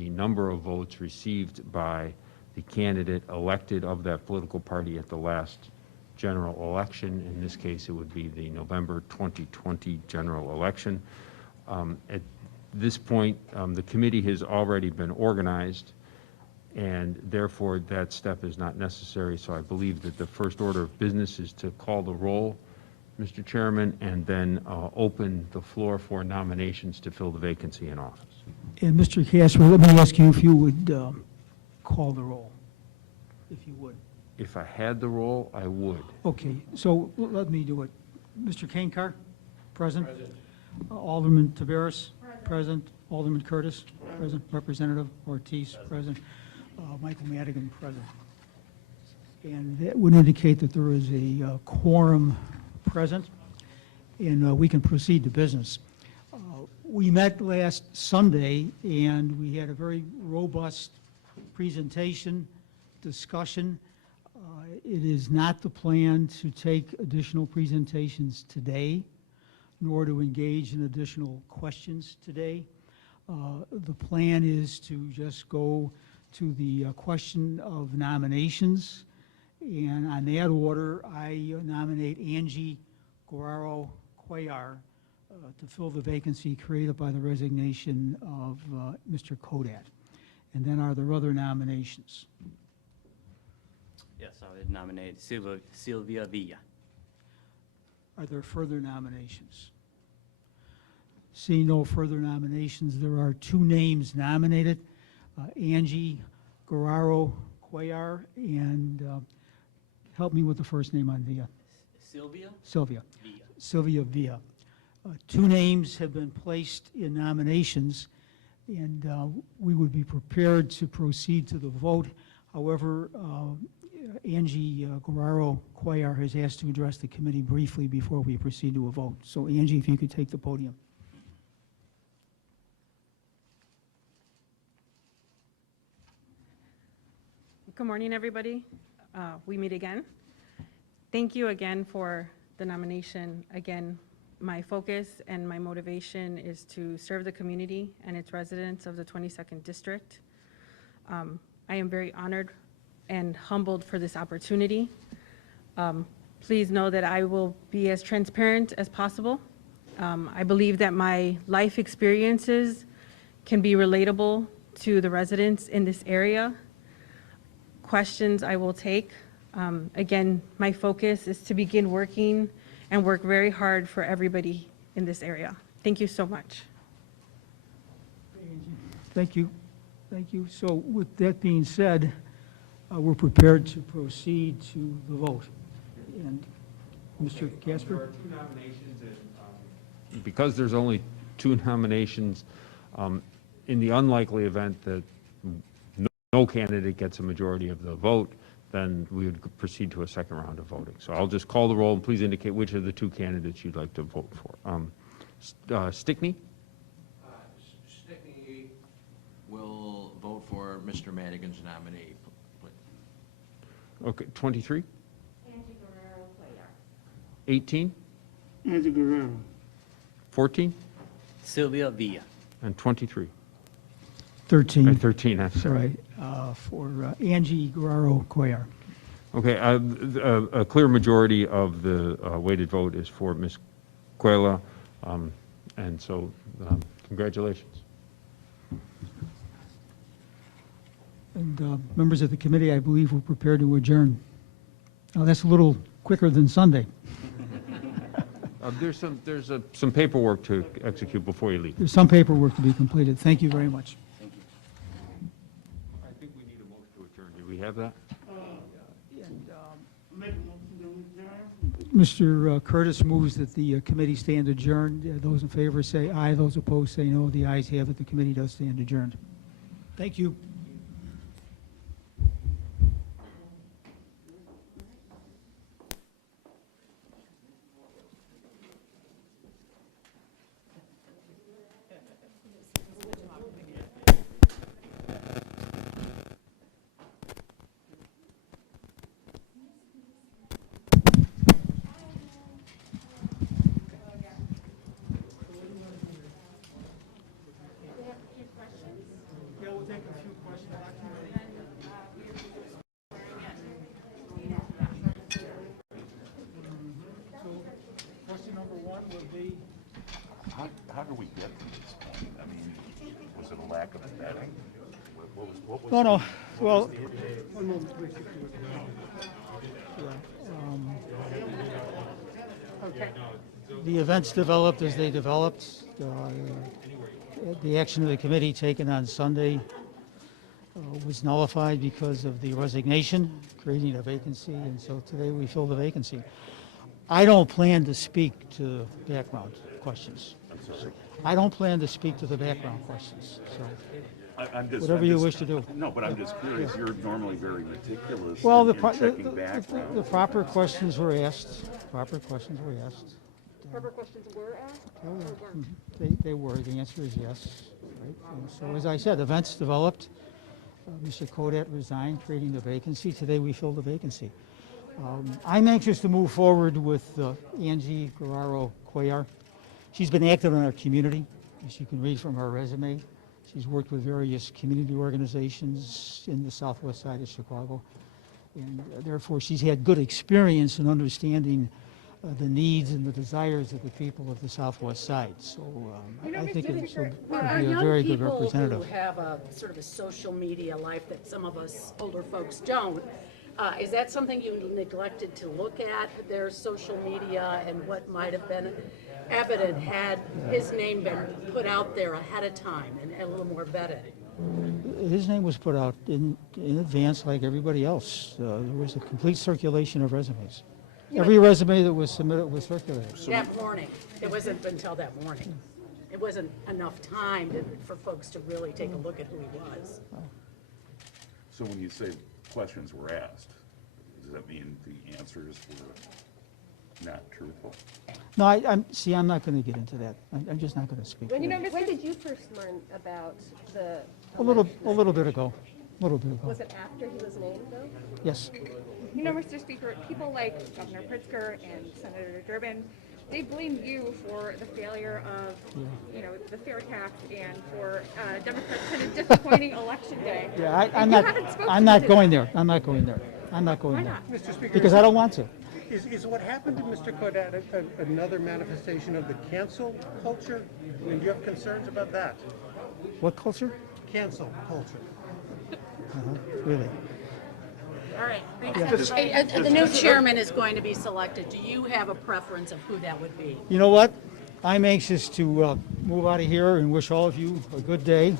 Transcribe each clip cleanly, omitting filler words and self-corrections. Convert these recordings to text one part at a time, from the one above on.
the number of votes received by the candidate elected of that political party at the last general election. In this case, it would be the November 2020 general election. At this point, the committee has already been organized, and therefore that step is not necessary. So I believe that the first order of business is to call the roll, Mr. Chairman, and then open the floor for nominations to fill the vacancy in office. And Mr. Casper, let me ask you if you would call the roll, if you would. If I had the roll, I would. Okay, so let me do it. Mr. Kankar, present. Present. Alderman Taveras, present. Alderman Curtis, present. Representative Ortiz, present. Michael Madigan, present. And that would indicate that there is a quorum present, and we can proceed to business. We met last Sunday, and we had a very robust presentation, discussion. It is not the plan to take additional presentations today, nor to engage in additional questions today. The plan is to just go to the question of nominations, and on that order, I nominate Angie Guerrero Cuellar to fill the vacancy created by the resignation of Mr. Kodat. And then are there other nominations? Yes, I would nominate Sylvia Villa. Are there further nominations? Seeing no further nominations, there are two names nominated, Angie Guerrero Cuellar, and help me with the first name on Villa. Sylvia? Sylvia. Villa. Sylvia Villa. Two names have been placed in nominations, and we would be prepared to proceed to the vote. However, Angie Guerrero Cuellar has asked to address the committee briefly before we proceed to a vote. So Angie, if you could take the podium. Good morning, everybody. We meet again. Thank you again for the nomination. Again, my focus and my motivation is to serve the community and its residents of the 22nd District. I am very honored and humbled for this opportunity. Please know that I will be as transparent as possible. I believe that my life experiences can be relatable to the residents in this area. Questions I will take. Again, my focus is to begin working and work very hard for everybody in this area. Thank you so much. Thank you. Thank you. So with that being said, we're prepared to proceed to the vote. And Mr. Casper? There are two nominations, and because there's only two nominations, in the unlikely event that no candidate gets a majority of the vote, then we would proceed to a second round of voting. So I'll just call the roll, and please indicate which of the two candidates you'd like to vote for. Stickney? Stickney will vote for Mr. Madigan's nominee. Okay, 23? Angie Guerrero Cuellar. 18? Angie Guerrero. 14? Sylvia Villa. And 23? 13. 13, I'm sorry. Sorry, for Angie Guerrero Cuellar. Okay, a clear majority of the weighted vote is for Ms. Cuellar, and so congratulations. And members of the committee, I believe we're prepared to adjourn. Now, that's a little quicker than Sunday. There's some paperwork to execute before you leave. There's some paperwork to be completed. Thank you very much. Thank you. I think we need a motion to adjourn. Do we have that? Make a motion to adjourn. Mr. Curtis moves that the committee stand adjourned. Those in favor say aye. Those opposed say no. The ayes have it. The committee does stand adjourned. Thank you. take a few questions. So, question number one would be, How do we get to this point? I mean, was it a lack of vetting? What was no, no, the- well, One moment, please. the events developed as they developed. The action of the committee taken on Sunday was nullified because of the resignation, creating a vacancy, and so today we fill the vacancy. I don't plan to speak to background questions. I don't plan to speak to the background questions, so. Whatever you wish to do. No, but I'm just curious, you're normally very meticulous Well, in checking background. the proper questions were asked, proper questions were asked. Proper questions were asked or weren't? They were, the answer is yes. Right? And so as I said, events developed. Mr. Kodat resigned, creating the vacancy. Today we filled the vacancy. I'm anxious to move forward with Angie Guerrero-Cuellar. She's been active in our community, as you can read from her resume. She's worked with various community organizations in the southwest side of Chicago. And therefore, she's had good experience in understanding the needs and the desires of the people of the southwest side. So I think she'll be a very good representative. Young people who have a sort of a social media life that some of us older folks don't, is that something you neglected to look at, their social media and what might have been evident had his name been put out there ahead of time and a little more vetted? His name was put out in advance like everybody else. There was a complete circulation of resumes. Every resume that was submitted was circulated. That morning, it wasn't until that morning. It wasn't enough time for folks to really take a look at who he was. So when you say questions were asked, does that mean the answers were not truthful? No, I'm not going to get into that. I'm just not going to speak. When to that. when did you first learn about the? A little bit ago. Was it after he was named, though? Yes. You know, Mr. Speaker, people like Governor Pritzker and Senator Durbin, they blame you for the failure of, you know, the fair tax and for Democrats kind of disappointing election day. Yeah, And you haven't spoken I'm not to going them. there. I'm not going there. I'm not going Why there. not? Mr. Speaker, Because I don't want to. is what happened to Mr. Kodat another manifestation of the cancel culture? I mean, do you have concerns about that? What culture? Cancel culture. Really? All right. The new chairman is going to be selected. Do you have a preference of who that would be? You know what? I'm anxious to move out of here and wish all of you a good day.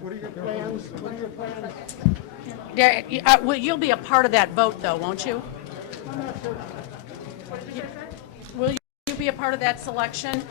What are your plans? What are your plans? Yeah, well, you'll be a part of that vote, though, won't you? Will you be a part of that selection?